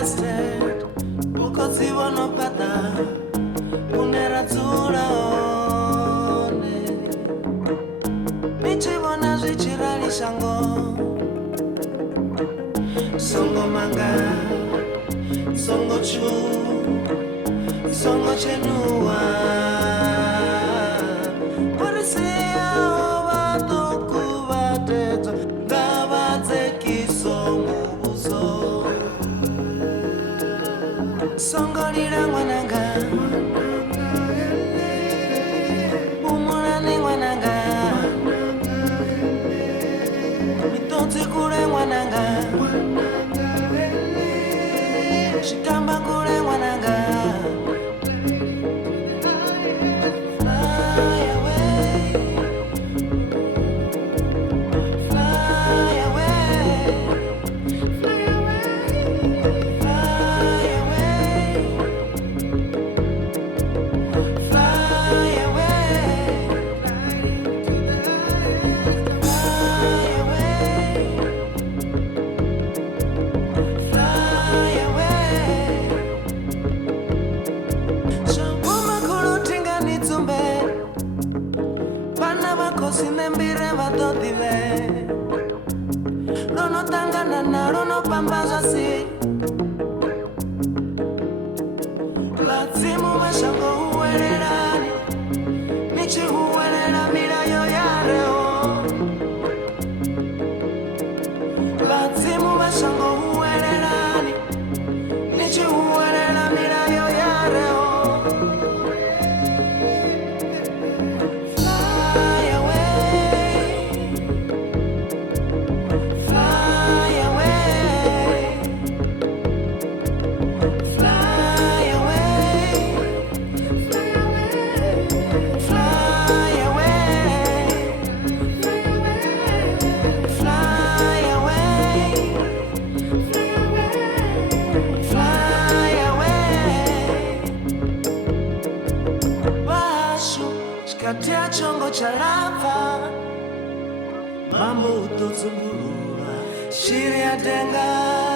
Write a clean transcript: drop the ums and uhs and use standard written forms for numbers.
tested because you wanna pata unera zula one michi bona zvichirali shango songo manga songo chu songo chenua Porisia oba kubateto dabaze kisongo buzo songo lira mwananga umulani mwananga mitotsi kule mwananga shikamba kule mwananga Sinembire vatotive Rono tangana na rono pambaza si Lazimu mashango uwererani Nichi uwerera mirayo yareo Lazimu mashango uwererani Nichi uwerera mirayo yareo Katia chongo cha lava mambo utozumbulula shiri ya denga